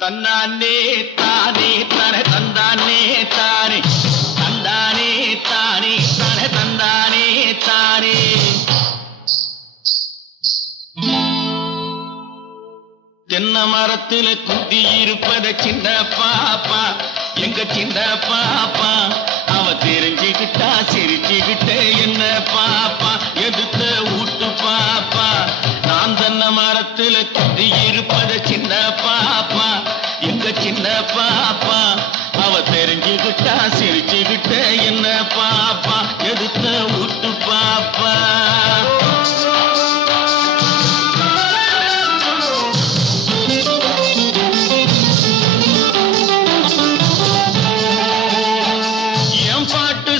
தன்னானே தானே தன தந்தானே தானே தந்தானே தானே தன தந்தானே தானே. தென்னை மரத்துல குத்தி இருப்பத சின்ன பாப்பா, எங்க சின்ன பாப்பா. அவ தெரிஞ்சுக்கிட்டா சிரிச்சுக்கிட்ட என்ன பாப்பா, எதுத்த ஊட்டு பாப்பா. நான் தென்னை மரத்துல குத்தி இருப்பத சின்ன பாப்பா, எங்க சின்ன பாப்பா. அவ தெரிஞ்சுக்கிட்டா சிரிச்சுக்கிட்ட என்ன பாப்பா, எதுத்த ஊட்டு பாப்பா.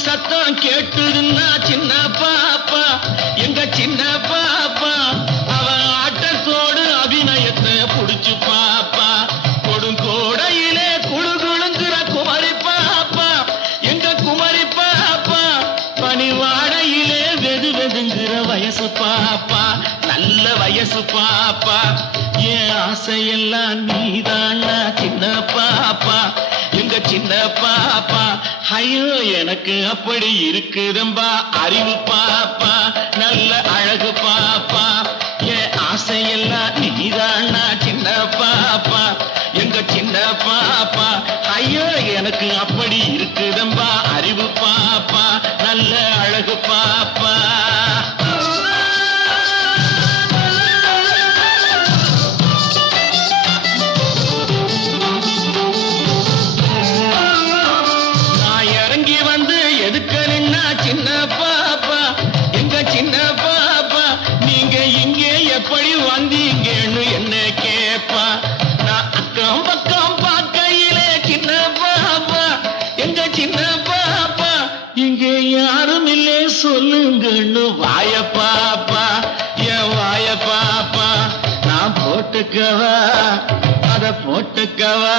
சத்தம் கேட்டுதுன்னா சின்ன பாப்பா, எங்க சின்ன பாப்பா. அவ ஆட்டத்தோடு அபிநயத்தை புடிச்சு பாப்பா. கொடுங்கோடையிலே குழுகுழுங்குற குமரி பாப்பா, எங்க குமரி பாப்பா. பனிவாடையிலே வெது வெதுங்குற வயசு பாப்பா, நல்ல வயசு பாப்பா. என் ஆசையெல்லாம் நீதானா சின்ன பாப்பா, எங்க சின்ன பாப்பா. ஐயோ எனக்கு அப்படி இருக்குதம்பா அறிவு பாப்பா, நல்ல அழகு பாப்பா. என் ஆசையெல்லாம் நீதானா சின்ன பாப்பா, எங்க சின்ன பாப்பா. ஐயோ எனக்கு அப்படி இருக்குதம்பா அறிவு பாப்பா, நல்ல அழகு பாப்பா. சின்ன பாப்பா, எங்க சின்ன பாப்பா. நீங்க இங்கே எப்படி வந்தீங்கன்னு என்ன கேப்பா. நான் அக்கம் பக்கம் பார்க்கையிலே சின்ன பாப்பா, எங்க சின்ன பாப்பா. இங்க யாரும் இல்லை சொல்லுங்கன்னு வாய பாப்பா, என் வாய பாப்பா. நான் போட்டுக்கவா அத போட்டுக்கவா,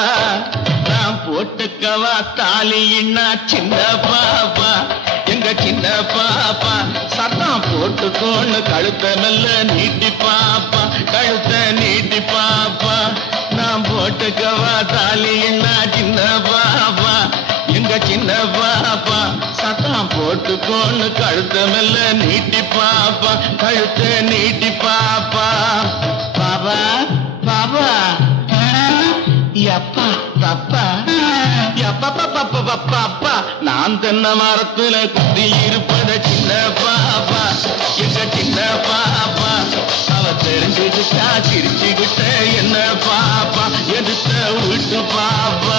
நான் போட்டுக்கவா தாலின்னா சின்ன பாப்பா, எங்க சின்ன பாப்பா. சத்தம் போட்டுக்கோன்னு கழுத்த மெல்ல நீட்டி பாப்பா, கழுத்த நீட்டி பாப்பா. நான் போட்டுக்கவா தாலின்னா சின்ன பாப்பா, எங்க சின்ன பாப்பா. சத்தம் போட்டுக்கோன்னு கழுத்த மெல்ல நீட்டி பாப்பா, கழுத்த நீட்டி பாப்பா. பாபா பாபா அப்பா தப்பா அப்பா. நான் தென்னை மரத்துல குத்தி இருப்பத சின்ன பாப்பா, எங்க சின்ன பாப்பா. அவ தெரிஞ்சுக்கிட்டா சிரிச்சுக்கிட்ட என்ன பாப்பா, எதுத்த வீட்டு பாப்பா.